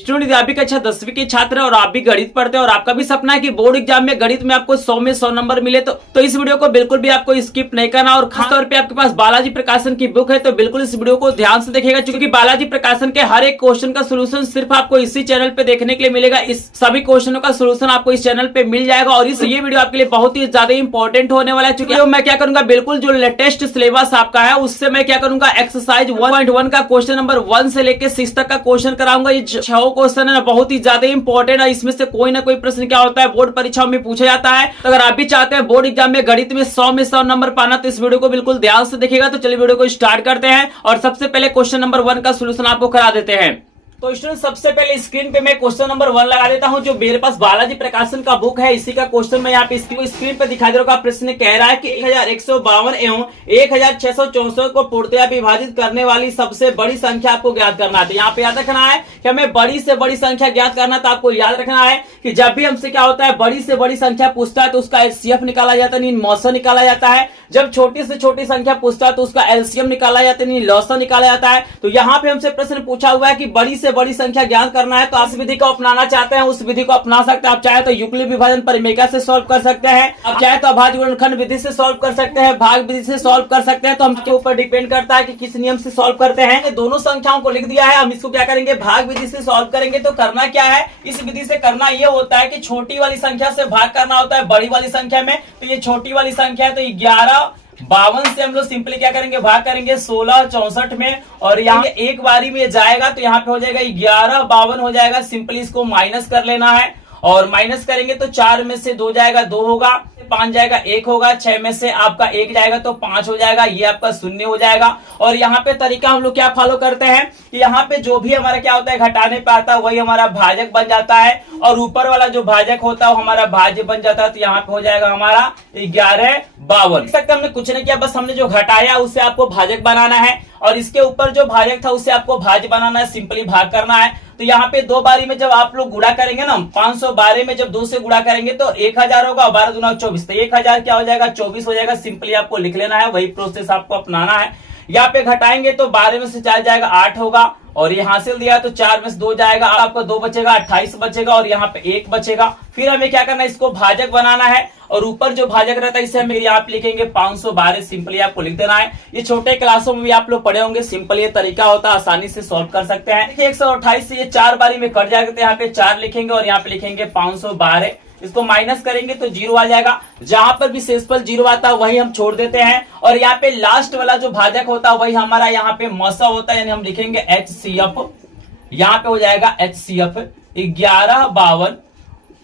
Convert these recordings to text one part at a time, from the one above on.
Student आप भी कक्षा 10वीं के छात्र हैं और आप भी गणित पढ़ते हैं और आपका भी सपना है कि बोर्ड एग्जाम में गणित में आपको 100 में 100 नंबर मिले तो इस वीडियो को बिल्कुल भी आपको स्किप नहीं करना। और खास तौर पे आपके पास बालाजी प्रकाशन की बुक है तो बिल्कुल इस वीडियो को ध्यान से देखिएगा, क्योंकि बालाजी प्रकाशन के हर एक क्वेश्चन का सोल्यूशन सिर्फ आपको इसी चैनल पे देखने के लिए मिलेगा। इस सभी क्वेश्चनों का सोल्यूशन आपको इस चैनल पे मिल जाएगा और ये वीडियो आपके लिए बहुत ही ज्यादा इंपॉर्टेंट होने वाला है। चूंकि मैं क्या करूंगा, बिल्कुल जो लेटेस्ट सिलेबस आपका है उससे मैं क्या करूंगा, एक्सरसाइज 1.1 का क्वेश्चन नंबर 1 से लेकर 6 तक का क्वेश्चन कराऊंगा। ये 6 क्वेश्चन है ना, बहुत ही ज्यादा इंपॉर्टेंट है। इसमें से कोई ना कोई प्रश्न क्या होता है बोर्ड परीक्षाओं में पूछा जाता है। तो अगर आप भी चाहते हैं बोर्ड एग्जाम में गणित में 100 में 100 नंबर पाना तो इस वीडियो को बिल्कुल ध्यान से देखिएगा। तो चलिए वीडियो को स्टार्ट करते हैं और सबसे पहले क्वेश्चन नंबर 1 का सोल्यूशन आपको करा देते हैं। तो स्टूडेंट सबसे पहले स्क्रीन पे मैं क्वेश्चन नंबर 1 लगा देता हूं, जो मेरे पास बालाजी प्रकाशन का बुक है इसी का क्वेश्चन मैं यहाँ पे स्क्रीन पे दिखा दे रहा हूँ। प्रश्न कह रहा है कि 1152 एवं 1664 को पूर्णतया विभाजित करने वाली सबसे बड़ी संख्या आपको ज्ञात करना है। तो यहाँ पे याद रखना है कि हमें बड़ी से बड़ी संख्या ज्ञात करना, तो आपको याद रखना है कि जब भी हमसे क्या होता है बड़ी से बड़ी संख्या पूछता है तो उसका एचसीएफ निकाला जाता है, मौसा निकाला जाता है। जब छोटी से छोटी संख्या पूछता है तो उसका एलसीएम निकाला जाता है, लौसा निकाला जाता है। तो यहाँ पे हमसे प्रश्न पूछा हुआ है कि बड़ी से बड़ी संख्या ज्ञात करना है, तो आप इस विधि को अपनाना चाहते हैं उस विधि को अपना सकते हैं। आप चाहे तो यूक्लिड विभाजन परिमेय से सॉल्व कर सकते हैं, आप चाहे तो अभाज्य गुणनखंड विधि से सॉल्व कर सकते हैं, भाग विधि से सॉल्व कर सकते हैं। तो हमके ऊपर डिपेंड करता है कि किस नियम से सॉल्व करते हैं। दोनों संख्याओं को लिख दिया है, हम इसको क्या करेंगे, भाग विधि से सॉल्व करेंगे। तो करना क्या है, इस विधि से करना यह होता है कि छोटी वाली संख्या से भाग करना होता है बड़ी वाली संख्या में। तो ये छोटी वाली संख्या है तो 1152 से हम लोग सिंपली क्या करेंगे, भाग करेंगे 1664 में और यहाँ एक बारी में जाएगा तो यहाँ पे हो जाएगा 1152 हो जाएगा। सिंपली इसको माइनस कर लेना है और माइनस करेंगे तो 4 में से 2 जाएगा 2 होगा, 5 जाएगा 1 होगा, 6 में से आपका 1 जाएगा तो 5 हो जाएगा, ये आपका 0 हो जाएगा। और यहाँ पे तरीका हम लोग क्या फॉलो करते हैं कि यहाँ पे जो भी हमारा क्या होता है घटाने पे आता है वही हमारा भाजक बन जाता है और ऊपर वाला जो भाजक होता है वो हमारा भाज्य बन जाता है। तो यहाँ पे हो जाएगा हमारा 1152। देख सकते हमने कुछ नहीं किया, बस हमने जो घटाया उसे आपको भाजक बनाना है और इसके ऊपर जो भाजक था उसे आपको भाज्य बनाना है, सिंपली भाग करना है। तो यहाँ पे 2 बारी में जब आप लोग गुणा करेंगे ना, 512 में जब 2 से गुणा करेंगे तो 1000 होगा, 12 दूना 24, तो 1000 क्या हो जाएगा 24 हो जाएगा। सिंपली आपको लिख लेना है, वही प्रोसेस आपको अपनाना है। यहाँ पे घटाएंगे तो 12 में से 4 जाएगा 8 होगा और ये हासिल दिया तो 4 में से 2 जाएगा, आपको 2 बचेगा, 28 बचेगा और यहाँ पे 1 बचेगा। फिर हमें क्या करना है, इसको भाजक बनाना है और ऊपर जो भाजक रहता है इसे हम यहाँ पे लिखेंगे 512, सिंपली आपको लिख देना है। ये छोटे क्लासों में भी आप लोग पढ़े होंगे, सिंपल ये तरीका होता है, आसानी से सॉल्व कर सकते हैं। देखिए 128 से ये 4 बारी में कट जाएगा तो यहाँ पे 4 लिखेंगे और यहाँ पे लिखेंगे 512। इसको माइनस करेंगे तो 0 आ जाएगा, जहां पर भी शेषफल 0 आता है वही हम छोड़ देते हैं और यहाँ पे लास्ट वाला जो भाजक होता है वही हमारा यहाँ पे मौसा होता है, यानी हम लिखेंगे HCF। यहाँ पे हो जाएगा HCF 1152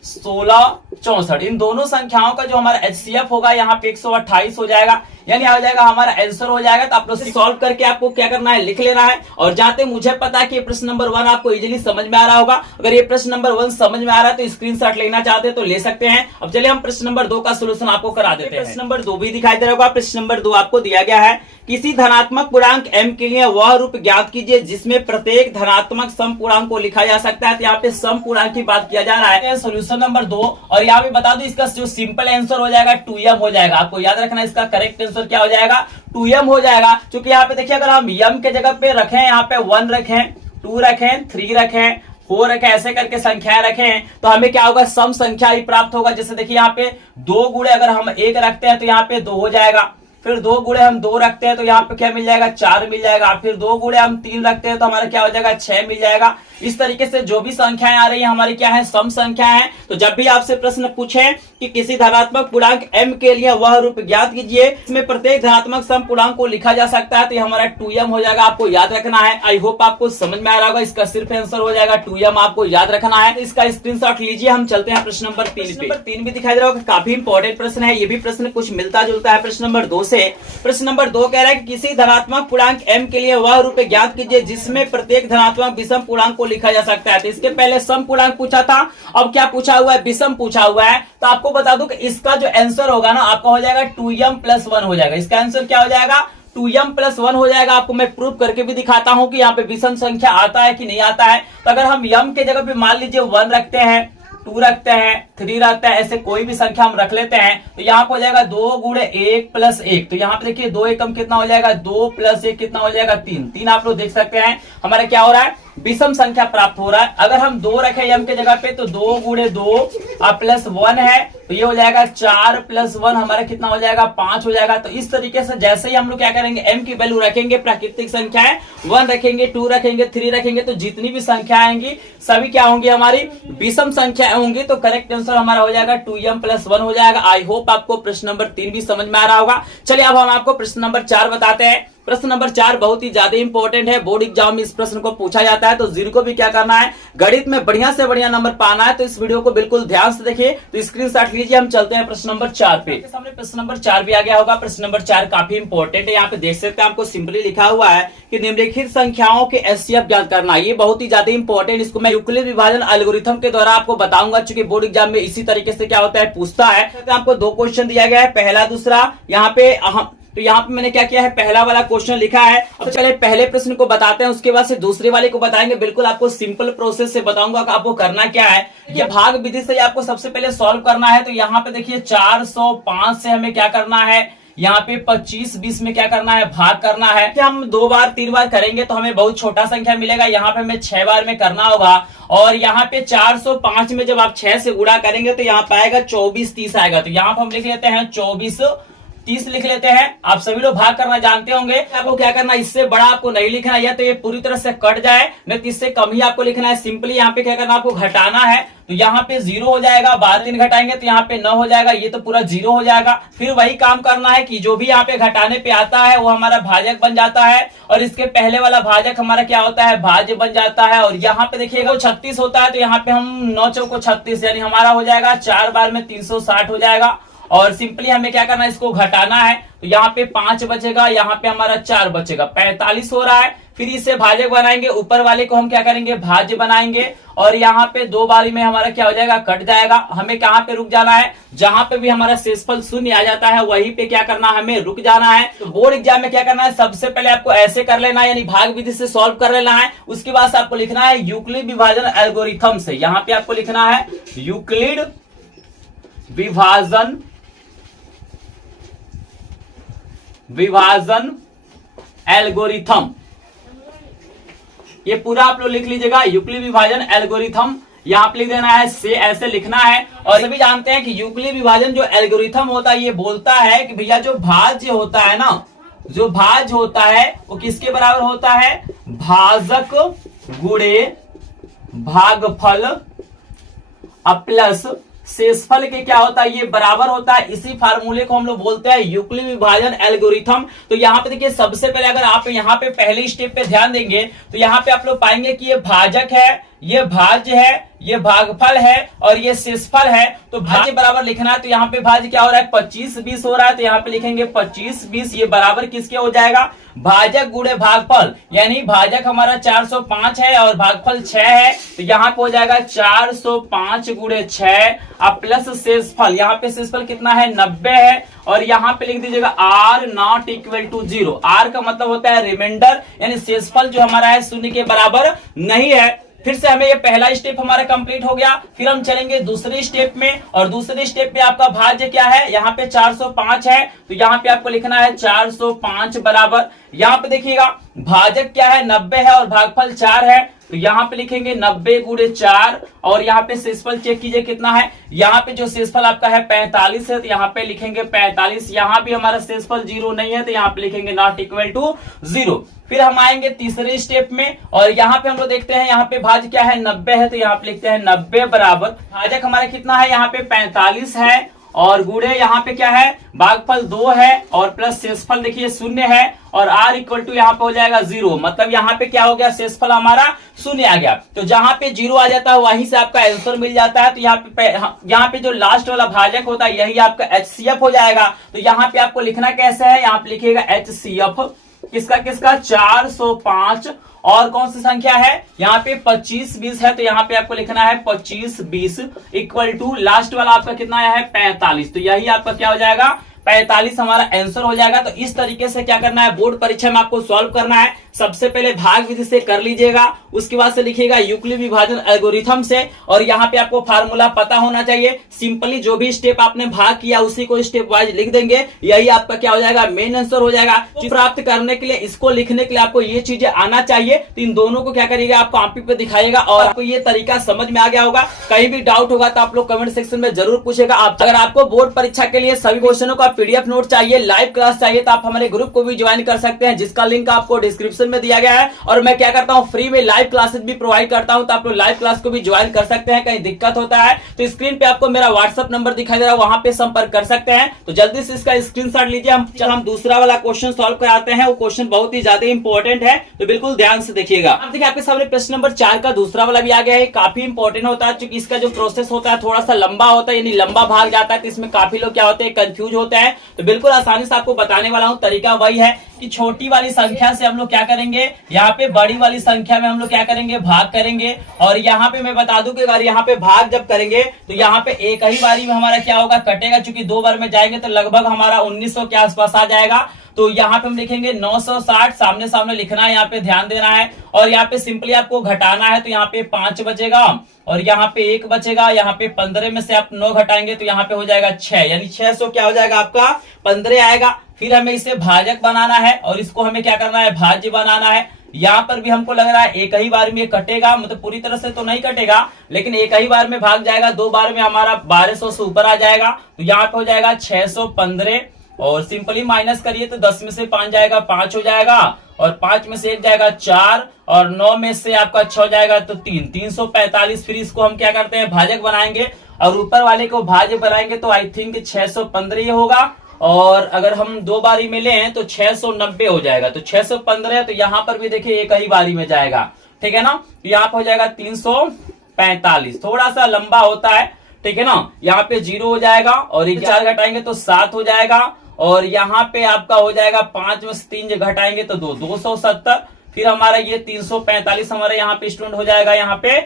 1664। इन दोनों संख्याओं का जो हमारा HCF होगा यहाँ पे 128 हो जाएगा, यानी आ जाएगा हमारा आंसर हो जाएगा। तो आप लोग सॉल्व करके आपको क्या करना है, लिख लेना है। और जहां तक मुझे पता है कि प्रश्न नंबर 1 आपको इजीली समझ में आ रहा होगा। अगर ये प्रश्न नंबर 1 समझ में आ रहा है तो स्क्रीनशॉट लेना चाहते हैं तो ले सकते हैं। अब चलिए हम प्रश्न नंबर 2 का सोल्यूशन आपको करा देते हैं। प्रश्न नंबर 2 भी दिखाई दे रहा होगा। प्रश्न नंबर 2 आपको दिया गया है, किसी धनात्मक पूर्णांक m के लिए वह रूप ज्ञात कीजिए जिसमें प्रत्येक धनात्मक सम पूर्णांक को लिखा जा सकता है। तो यहाँ पे सम पूर्णांक की बात किया जा रहा है, सोल्यूशन नंबर 2। और यहाँ पे बता दो इसका जो सिंपल आंसर हो जाएगा 2m हो जाएगा। आपको याद रखना इसका करेक्ट आंसर क्या हो जाएगा, 2m हो जाएगा। क्योंकि यहाँ पे देखिए अगर हम m के जगह पे रखें, यहाँ पे 1 रखें, 2 रखें, 3 रखें, 4 रखें, ऐसे करके संख्याएं रखें तो हमें क्या होगा, सम संख्या ही प्राप्त होगा। जैसे देखिए यहाँ पे 2 गुणे अगर हम 1 रखते हैं तो यहाँ पे 2 हो जाएगा, फिर 2 गुणे हम 2 रखते हैं तो यहाँ पे क्या मिल जाएगा, 4 मिल जाएगा, फिर 2 गुणे हम 3 रखते हैं तो हमारा क्या हो जाएगा, 6 मिल जाएगा। इस तरीके से जो भी संख्याएं आ रही है हमारी क्या है, सम संख्या है। तो जब भी आपसे प्रश्न पूछे कि किसी धनात्मक पूर्णांक m के लिए वह रूप ज्ञात कीजिए इसमें प्रत्येक धनात्मक सम पूर्णांक को लिखा जा सकता है, तो ये हमारा 2m हो जाएगा। आपको याद रखना है, आई होप आपको समझ में आ रहा होगा। इसका सिर्फ आंसर हो जाएगा 2m, आपको याद रखना है। इसका स्क्रीनशॉट लीजिए। हम चलते हैं प्रश्न नंबर 3 पे। नंबर 3 भी दिखाई दे रहा होगा, काफी इंपॉर्टेंट प्रश्न है। ये भी प्रश्न कुछ मिलता जुलता है प्रश्न नंबर 2 से। प्रश्न नंबर 2 कह रहा है कि किसी धनात्मक पूर्णांक m के लिए वह रूप ज्ञात कीजिए जिसमें प्रत्येक धनात्मक विषम पूर्णांक को लिखा जा सकता है। इसके पहले सम पूर्णांक पूछा था, अब क्या पूछा हुआ है, विषम पूछा हुआ है। तो आपको बता दूं कि इसका जो आंसर होगा ना आपका हो जाएगा 2m+1 हो जाएगा। इसका आंसर क्या हो जाएगा, 2m+1 हो जाएगा। आपको मैं प्रूफ करके भी दिखाता हूं कि यहाँ पे विषम संख्या आता है कि नहीं आता है। तो अगर हम m के जगह पे मान लीजिए 1 रखते हैं 2 रखते हैं, 3 रखते हैं, ऐसे कोई भी संख्या हम रख लेते हैं। तो यहाँ पे हो जाएगा 2 गुणे 1 प्लस 1। तो यहाँ पे देखिए 2 एकम कितना हो जाएगा, 2 प्लस 1 कितना हो जाएगा 3। 3 आप लोग देख सकते हैं हमारा क्या हो रहा है, विषम संख्या प्राप्त हो रहा है। अगर हम 2 रखें m के जगह पे तो 2 गुणे 2 प्लस 1 है, तो ये हो जाएगा 4 प्लस 1 हमारा कितना हो जाएगा 5 हो जाएगा। तो इस तरीके से जैसे ही हम लोग क्या करेंगे, m की वैल्यू रखेंगे, प्राकृतिक संख्या है, 1 रखेंगे, 2 रखेंगे, 3 रखेंगे, तो जितनी भी संख्या आएंगी सभी क्या होंगी, हमारी विषम संख्या होंगी। तो करेक्ट आंसर हमारा हो जाएगा 2m प्लस 1 हो जाएगा। आई होप आपको प्रश्न नंबर 3 भी समझ में आ रहा होगा। चलिए अब हम आपको प्रश्न नंबर 4 बताते हैं। प्रश्न नंबर 4 बहुत ही ज्यादा इंपॉर्टेंट है, बोर्ड एग्जाम में इस प्रश्न को पूछा जाता है। तो जीरो को भी क्या करना है, गणित में बढ़िया से बढ़िया नंबर पाना है, तो इस वीडियो को बिल्कुल ध्यान से देखिए। तो स्क्रीनशॉट लीजिए, हम चलते हैं प्रश्न नंबर 4 पे। सामने प्रश्न नंबर 4 भी आ गया होगा। प्रश्न नंबर 4 काफी इंपॉर्टेंट है, यहाँ पे देख सकते हैं आपको सिंपली लिखा हुआ है कि निम्नलिखित संख्याओं के एचसीएफ ज्ञात करना। ये बहुत ही ज्यादा इंपॉर्टेंट, इसको मैं यूक्लिड विभाजन एल्गोरिथम के द्वारा आपको बताऊंगा, चूंकि बोर्ड एग्जाम में इसी तरीके से क्या होता है, पूछता है। तो आपको 2 क्वेश्चन दिया गया है, पहला दूसरा। यहाँ पे तो यहाँ पे मैंने क्या किया है, पहला वाला क्वेश्चन लिखा है। तो चले पहले प्रश्न को बताते हैं, उसके बाद से दूसरे वाले को बताएंगे। बिल्कुल आपको सिंपल प्रोसेस से बताऊंगा कि आपको करना क्या है। ये भाग विधि से आपको सबसे पहले सॉल्व करना है। तो यहाँ पे देखिए 405 से हमें क्या करना है, यहाँ पे 25 20 में क्या करना है, भाग करना है। कि हम 2 बार 3 बार करेंगे तो हमें बहुत छोटा संख्या मिलेगा, यहाँ पे हमें 6 बार में करना होगा। और यहाँ पे 405 में जब आप 6 से गुणा करेंगे तो यहाँ पे आएगा 24 30 आएगा। तो यहाँ पे हम लिख लेते हैं 24 30 लिख लेते हैं। आप सभी लोग भाग करना जानते होंगे। आपको क्या करना, इससे बड़ा आपको नहीं लिखना है, या तो ये पूरी तरह से कट जाए, नहीं तो इससे कम ही आपको लिखना है। सिंपली यहाँ पे क्या करना, आपको घटाना है। तो यहाँ पे 0 हो जाएगा, 12 3 घटाएंगे तो यहाँ पे 9 हो जाएगा, ये तो पूरा 0 हो जाएगा। फिर वही काम करना है कि जो भी यहाँ पे घटाने पे आता है वो हमारा भाजक बन जाता है, और इसके पहले वाला भाजक हमारा क्या होता है, भाज्य बन जाता है। और यहाँ पे देखिएगा 36 होता है, तो यहाँ पे हम 9 चौको 36 यानी हमारा हो जाएगा 4 बार में 360 हो जाएगा। और सिंपली हमें क्या करना है, इसको घटाना है। तो यहाँ पे 5 बचेगा, यहाँ पे हमारा 4 बचेगा, 45 हो रहा है। फिर इसे भाजक बनाएंगे, ऊपर वाले को हम क्या करेंगे, भाज्य बनाएंगे। और यहाँ पे 2 बारी में हमारा क्या हो जाएगा, कट जाएगा। हमें कहाँ पे रुक जाना है, जहां पे भी हमारा शेषफल 0 आ जाता है वहीं पे क्या करना, हमें रुक जाना है। तो बोर्ड एग्जाम में क्या करना है, सबसे पहले आपको ऐसे कर लेना है, यानी भाग विधि से सॉल्व कर लेना है। उसके बाद आपको लिखना है यूक्लिड विभाजन एल्गोरिथम से। यहाँ पे आपको लिखना है यूक्लिड विभाजन एल्गोरिथम। ये पूरा आप लोग लिख लीजिएगा, यूक्लिड विभाजन एल्गोरिथम। यहाँ पे लिख देना है, से ऐसे लिखना है। और सभी जानते हैं कि यूक्लिड विभाजन जो एल्गोरिथम होता है, ये बोलता है कि भैया जो भाज्य होता है ना, जो भाज्य होता है वो किसके बराबर होता है, भाजक गुणे भागफल प्लस शेषफल के क्या होता है, ये बराबर होता है। इसी फार्मूले को हम लोग बोलते हैं यूक्लिड विभाजन एल्गोरिथम। तो यहाँ पे देखिए सबसे पहले अगर आप यहाँ पे पहले स्टेप पे ध्यान देंगे तो यहाँ पे आप लोग पाएंगे कि ये भाजक है, ये भाज्य है, ये भागफल है और ये शेषफल है। तो भाज्य बराबर लिखना है, तो यहाँ पे भाज्य क्या हो रहा है, 25 20 हो रहा है। तो यहाँ पे लिखेंगे 25 20, ये बराबर किसके हो जाएगा, भाजक गुणे भागफल। यानी भाजक हमारा 405 है और भागफल 6 है। तो यहाँ पे हो जाएगा 405 गुणे 6 प्लस शेषफल। यहाँ पे शेषफल कितना है, 90 है। और यहाँ पे लिख दीजिएगा r not equal to 0। r का मतलब होता है रिमाइंडर, यानी शेषफल जो हमारा है 0 के बराबर नहीं है। फिर से हमें ये पहला स्टेप हमारा कंप्लीट हो गया। फिर हम चलेंगे दूसरे स्टेप में, और दूसरे स्टेप में आपका भाज्य क्या है, यहाँ पे 405 है। तो यहाँ पे आपको लिखना है 405 बराबर, यहाँ पे देखिएगा भाजक क्या है, 90 है और भागफल 4 है। तो यहाँ पे लिखेंगे 90 गुणे 4, और यहाँ पे शेषफल चेक कीजिए कितना है, यहाँ पे जो शेषफल आपका है 45 है। तो यहाँ पे लिखेंगे 45। यहाँ भी हमारा शेषफल 0 नहीं है, तो यहाँ पे लिखेंगे नॉट इक्वल टू 0। फिर हम आएंगे तीसरे स्टेप में, और यहाँ पे हम लोग देखते हैं यहाँ पे भाज्य क्या है, 90 है। तो यहाँ पे लिखते हैं 90 बराबर भाजक हमारा कितना है, यहाँ पे 45 है, और गुणे यहाँ पे क्या है, भागफल 2 है, और प्लस शेषफल देखिए 0 है, और r इक्वल टू यहाँ पे हो जाएगा 0। मतलब यहाँ पे क्या हो गया, शेषफल हमारा 0 आ गया। तो जहां पे 0 आ जाता है वहीं से आपका आंसर मिल जाता है। तो यहाँ पे जो लास्ट वाला भाजक होता है यही आपका HCF हो जाएगा। तो यहाँ पे आपको लिखना कैसे है, यहाँ पे लिखिएगा HCF किसका किसका, 405 और कौन सी संख्या है, यहाँ पे 25 20 है। तो यहाँ पे आपको लिखना है 25 20 इक्वल टू लास्ट वाला आपका कितना आया है, 45। तो यही आपका क्या हो जाएगा, 45 हमारा आंसर हो जाएगा। तो इस तरीके से क्या करना है, बोर्ड परीक्षा में आपको सॉल्व करना है। सबसे पहले भाग विधि से कर लीजिएगा, उसके बाद से लिखिएगा यूक्लिड विभाजन एल्गोरिथम से, और यहाँ पे आपको फार्मूला पता होना चाहिए। सिंपली जो भी स्टेप आपने भाग किया उसी को स्टेप वाइज लिख देंगे, यही आपका क्या हो जाएगा, मेन आंसर हो जाएगा। प्राप्त करने के लिए, इसको लिखने के लिए आपको ये चीजें आना चाहिए। तो इन दोनों को क्या करिएगा, आप कॉपी पे दिखाइएगा और आपको ये तरीका समझ में आ गया होगा। कहीं भी डाउट होगा तो आप लोग कमेंट सेक्शन में जरूर पूछेगा। अगर आपको बोर्ड परीक्षा के लिए सभी क्वेश्चनों का पीडीएफ नोट चाहिए, लाइव क्लास चाहिए, तो आप हमारे ग्रुप को भी ज्वाइन कर सकते हैं, जिसका लिंक आपको डिस्क्रिप्शन में दिया गया है। और मैं क्या करता हूँ, फ्री में लाइव क्लासेस भी प्रोवाइड करता हूँ, तो आप लोग लाइव क्लास को भी ज्वाइन कर सकते हैं। कहीं दिक्कत होता है तो स्क्रीन पे आपको मेरा व्हाट्सएप नंबर दिखाई दे रहा है, वहां पे संपर्क कर सकते हैं। तो जल्दी से इसका स्क्रीनशॉट लीजिए। हम दूसरा वाला क्वेश्चन सॉल्व कराते हैं। वो क्वेश्चन बहुत ही ज्यादा इंपॉर्टेंट है, तो बिल्कुल ध्यान से देखिएगा। अब देखिए आपके सामने प्रश्न नंबर 4 का दूसरा वाला भी आ गया है। काफी इंपॉर्टेंट होता है, क्योंकि इसका जो प्रोसेस होता है थोड़ा सा लंबा होता है, यानी लंबा भाग जाता है, तो इसमें काफी लोग क्या होते हैं, कंफ्यूज होते हैं। तो बिल्कुल आसानी से आपको बताने वाला हूँ। तरीका वही है कि छोटी वाली संख्या से हम लोग क्या करेंगे, यहाँ पे बड़ी वाली संख्या में हम लोग क्या करेंगे, भाग करेंगे। और यहाँ पे मैं बता दूं कि अगर यहाँ पे भाग जब करेंगे तो यहाँ पे एक ही बारी में हमारा क्या होगा, कटेगा। चूंकि 2 बार में जाएंगे तो लगभग हमारा 1900 के आसपास आ जाएगा। तो यहाँ पे हम लिखेंगे 960, सामने सामने लिखना है, यहाँ पे ध्यान देना है। और यहाँ पे सिंपली आपको घटाना है, तो यहाँ पे 5 बचेगा और यहाँ पे 1 बचेगा। यहाँ पे 15 में से आप 9 घटाएंगे तो यहाँ पे हो जाएगा 6, यानी 600 क्या हो जाएगा, आपका 15 आएगा। फिर हमें इसे भाजक बनाना है और इसको हमें क्या करना है, भाज्य बनाना है। यहाँ पर भी हमको लग रहा है एक ही बार में कटेगा, मतलब पूरी तरह से तो नहीं कटेगा, लेकिन एक ही बार में भाग जाएगा। 2 बार में हमारा 1200 से ऊपर आ जाएगा। तो यहाँ पे हो जाएगा 615 और सिंपली माइनस करिए तो 10 में से 5 जाएगा, 5 हो जाएगा। और 5 में से 1 जाएगा 4 और 9 में से आपका 6 जाएगा तो 3, 345। फिर इसको हम क्या करते हैं, भाजक बनाएंगे और ऊपर वाले को भाज्य बनाएंगे। तो आई थिंक 615 होगा। और अगर हम 2 बारी में लें तो 690 हो जाएगा। तो 615 है, तो यहाँ पर भी देखिए एक ही बारी में जाएगा, ठीक है ना। तो यहाँ पे हो जाएगा 345, थोड़ा सा लंबा होता है, ठीक है ना। यहाँ पे 0 हो जाएगा और 4 घटाएंगे तो 7 हो जाएगा। और यहाँ पे आपका हो जाएगा 5 में से 3 घटाएंगे तो 270। फिर हमारा ये 345 हमारे यहाँ पे स्टूडेंट हो जाएगा, यहाँ पे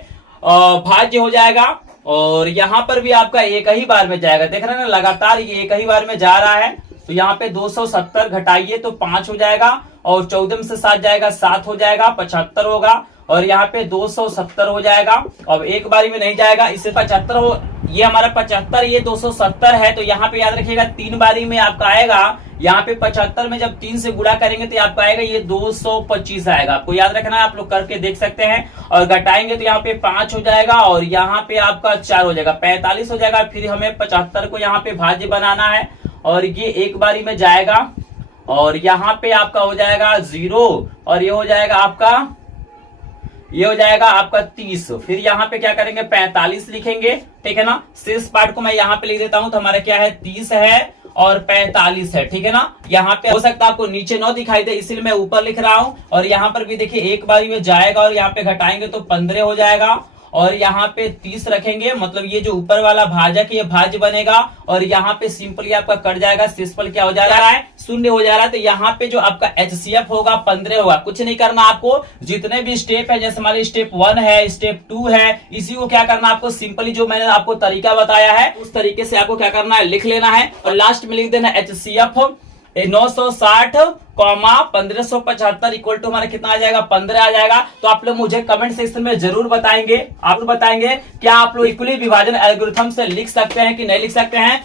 भाज्य हो जाएगा। और यहाँ पर भी आपका एक ही बार में जाएगा, देख रहे हैं ना, लगातार ये एक ही बार में जा रहा है। तो यहाँ पे 270 घटाइए तो 5 हो जाएगा और 14 में से 7 जाएगा, 7 हो जाएगा, 75 होगा। और यहाँ पे 270 हो जाएगा। अब एक बारी में नहीं जाएगा, इससे 75 हो, ये हमारा 75, ये 270 है। तो यहाँ पे याद रखिएगा 3 बारी में आपका आएगा। यहाँ पे 75 में जब 3 से गुणा करेंगे तो आपका आएगा ये 225 आएगा। आपको याद रखना है, आप लोग करके देख सकते हैं। और घटाएंगे तो यहाँ पे 5 हो जाएगा और यहाँ पे आपका 4 हो जाएगा, 45 हो जाएगा। फिर हमें 75 को यहाँ पे भाज्य बनाना है और ये एक बारी में जाएगा। और यहाँ पे आपका हो जाएगा 0 और ये हो जाएगा आपका, ये हो जाएगा आपका 30। फिर यहाँ पे क्या करेंगे, 45 लिखेंगे, ठीक है ना। शेष पार्ट को मैं यहाँ पे लिख देता हूं। तो हमारा क्या है, 30 है और 45 है, ठीक है ना। यहाँ पे हो सकता है आपको नीचे 9 दिखाई दे, इसलिए मैं ऊपर लिख रहा हूं। और यहाँ पर भी देखिए एक बारी में जाएगा और यहाँ पे घटाएंगे तो 15 हो जाएगा। और यहाँ पे 30 रखेंगे, मतलब ये जो ऊपर वाला भाजक ये भाज्य बनेगा। और यहाँ पे सिंपली आपका कट जाएगा, शेषफल क्या हो जा रहा है, 0 हो जा रहा है। तो यहाँ पे जो आपका HCF होगा 15 होगा। कुछ नहीं करना आपको, जितने भी स्टेप है, जैसे हमारे स्टेप 1 है, स्टेप 2 है, इसी को क्या करना आपको, सिंपली जो मैंने आपको तरीका बताया है उस तरीके से आपको क्या करना है, लिख लेना है। और लास्ट में लिख देना HCF 960 1575 इक्वल टू हमारा कितना आ जाएगा, 15 आ जाएगा। तो आप लोग मुझे कमेंट सेक्शन में जरूर बताएंगे, आप बताएंगे क्या आप लोग यूक्लिड विभाजन एल्गोरिथम से लिख सकते हैं कि नहीं लिख सकते हैं,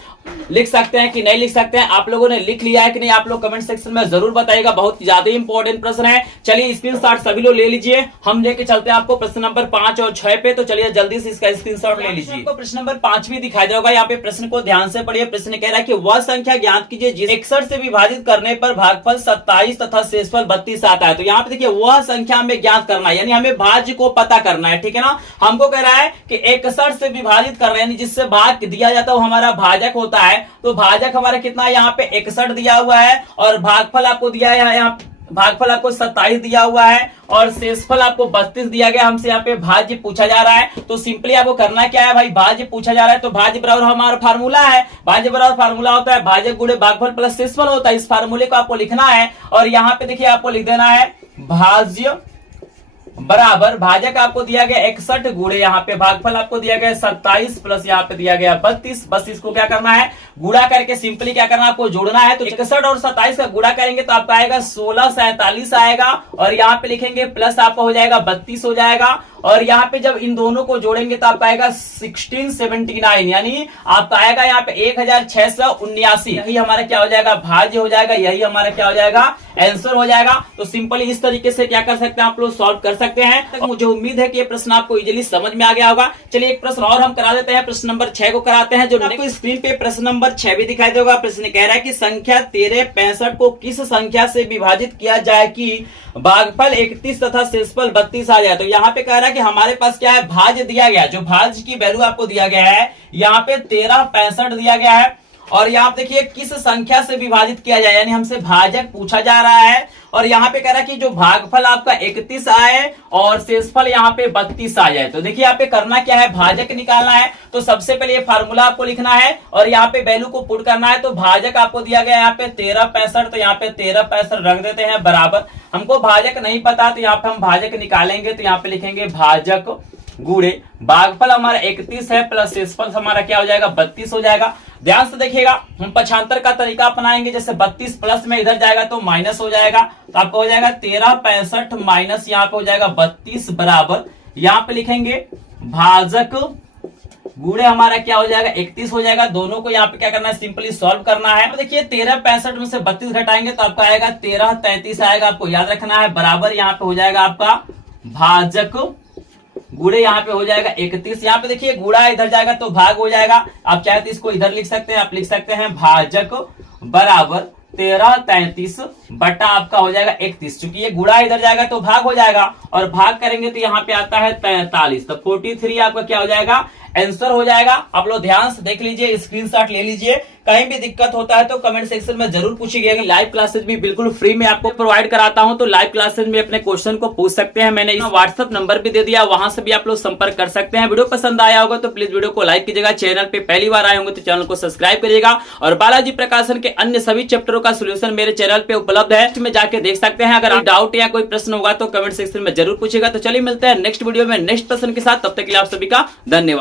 लिख सकते हैं कि नहीं लिख सकते हैं। आप लोगों ने लिख लिया है कि नहीं, आप लोग कमेंट सेक्शन में जरूर बताइएगा। बहुत ज्यादा इंपॉर्टेंट प्रश्न है। चलिए स्क्रीनशॉट सभी लोग ले लीजिए, हम लेके चलते हैं आपको प्रश्न नंबर 5 और 6 पे। तो चलिए जल्दी से इसका स्क्रीनशॉट ले लीजिए। आपको प्रश्न नंबर 5 भी दिखाई देगा। यहाँ पे प्रश्न को ध्यान से पढ़िए। प्रश्न कह रहा है कि वह संख्या ज्ञात कीजिए जिसे 61 से विभाजित करने पर भागफल 27 तथा शेषफल 32 आता है। तो यहाँ पे देखिए वह संख्या हमें ज्ञात करना है, यानी हमें भाज्य को पता करना है, ठीक है ना। हमको कह रहा है कि 61 से विभाजित कर रहे हैं, जिससे भाग दिया जाता है वो हमारा भाजक होता है। तो भाजक हमारा कितना है, यहाँ पे 61 दिया हुआ है और भागफल आपको दिया है, यहाँ भागफल आपको 27 दिया हुआ है और शेषफल आपको 32 दिया गया। हमसे यहाँ पे भाज्य पूछा जा रहा है। तो सिंपली आपको करना क्या है भाई, भाज्य पूछा जा रहा है तो भाज्य बराबर हमारा फार्मूला है। भाज्य बराबर फार्मूला होता है भाजक गुणे भागफल प्लस शेषफल होता है। इस फार्मूले को आपको लिखना है और यहाँ पे देखिए आपको लिख देना है भाज्य बराबर भाजक आपको दिया गया 61 गुणे यहाँ पे भागफल आपको दिया गया 27 प्लस यहाँ पे दिया गया 32। बस इसको क्या करना है, गुणा करके सिंपली क्या करना है, आपको जोड़ना है। तो 61 और 27 का गुणा करेंगे तो आपका आएगा 1647 आएगा, और यहाँ पे लिखेंगे प्लस आपका हो जाएगा 32 हो जाएगा, और यहाँ पे जब इन दोनों को जोड़ेंगे तो आपका आएगा 1679, यानी आपका आएगा यहाँ पे 1679। यही हमारा क्या हो जाएगा, भाज्य हो जाएगा, यही हमारा क्या हो जाएगा, आंसर हो जाएगा। तो सिंपली इस तरीके से क्या कर सकते हैं, आप लोग सॉल्व कर सकते हैं। तो मुझे उम्मीद है कि ये प्रश्न आपको इजीली समझ में आ गया होगा। चलिए एक प्रश्न और हम करा देते हैं, प्रश्न नंबर 6 को कराते हैं, जो आपको स्क्रीन पे प्रश्न नंबर 6 भी दिखाई देगा। प्रश्न कह रहा है कि संख्या 1365 को किस संख्या से विभाजित किया जाए कि भागफल 31 तथा शेषफल 32 आ जाए। तो यहाँ पे कह रहा है कि हमारे पास क्या है, भाज्य दिया गया, जो भाज्य की वैल्यू आपको दिया गया है यहाँ पे 1365 दिया गया है, और यहाँ पे देखिए किस संख्या से विभाजित किया जाए, यानी हमसे भाजक पूछा जा रहा है। और यहाँ पे कह रहा है कि जो भागफल आपका 31 आए और शेषफल यहाँ पे 32 आ जाए। तो देखिए यहाँ पे करना क्या है, भाजक निकालना है। तो सबसे पहले ये फार्मूला आपको लिखना है और यहाँ पे वैल्यू को पुट करना है। तो भाजक आपको दिया गया यहाँ पे 1365, तो यहाँ पे 1365 रख देते हैं बराबर। हमको भाजक नहीं पता तो यहाँ पे हम भाजक निकालेंगे, तो यहाँ पे लिखेंगे भाजक गुणे भागफल हमारा 31 है प्लस शेषफल हमारा क्या हो जाएगा, 32 हो जाएगा। ध्यान से देखिएगा, हम पक्षांतर का तरीका अपनाएंगे, जैसे 32 प्लस में इधर जाएगा तो माइनस हो जाएगा, तो आपको हो जाएगा 1365 माइनस यहाँ पे हो जाएगा 32 बराबर, यहाँ पे लिखेंगे भाजक गुणे हमारा क्या हो जाएगा, 31 हो जाएगा। दोनों को यहाँ पे क्या करना है, सिंपली सॉल्व करना है। तो देखिए 1365 में से 32 घटाएंगे तो आपका आएगा 1333 आएगा, आपको याद रखना है बराबर। यहाँ पे हो जाएगा आपका भाजक गुणे यहाँ पे हो जाएगा 31। यहाँ पे देखिए गुणा इधर जाएगा तो भाग हो जाएगा, आप चाहे तो इसको इधर लिख सकते हैं, आप लिख सकते हैं भाजक बराबर 1333 बटा आपका हो जाएगा 31। चूंकि ये गुणा इधर जाएगा तो भाग हो जाएगा, और भाग करेंगे तो यहाँ पे आता है 43, तो 43 आपका क्या हो जाएगा, आंसर हो जाएगा। आप लोग ध्यान से देख लीजिए, स्क्रीनशॉट ले लीजिए। कहीं भी दिक्कत होता है तो कमेंट सेक्शन में जरूर पूछिएगा। लाइव क्लासेस भी बिल्कुल फ्री में आपको प्रोवाइड कराता हूं, तो लाइव क्लासेस में अपने क्वेश्चन को पूछ सकते हैं। मैंने व्हाट्सएप नंबर भी दे दिया, वहां से भी आप लोग संपर्क कर सकते हैं। वीडियो पसंद आया होगा तो प्लीज वीडियो को लाइक कीजिएगा। चैनल पे पहली बार आए होंगे तो चैनल को सब्सक्राइब करिएगा, और बालाजी प्रकाशन के अन्य सभी चैप्टरों का सोल्यूशन मेरे चैनल पे उपलब्ध है, में जाके देख सकते हैं। अगर डाउट या कोई प्रश्न होगा तो कमेंट सेक्शन में जरूर पूछेगा। तो चलिए मिलते हैं नेक्स्ट वीडियो में नेक्स्ट प्रश्न के साथ, तब तक के लिए आप सभी का धन्यवाद।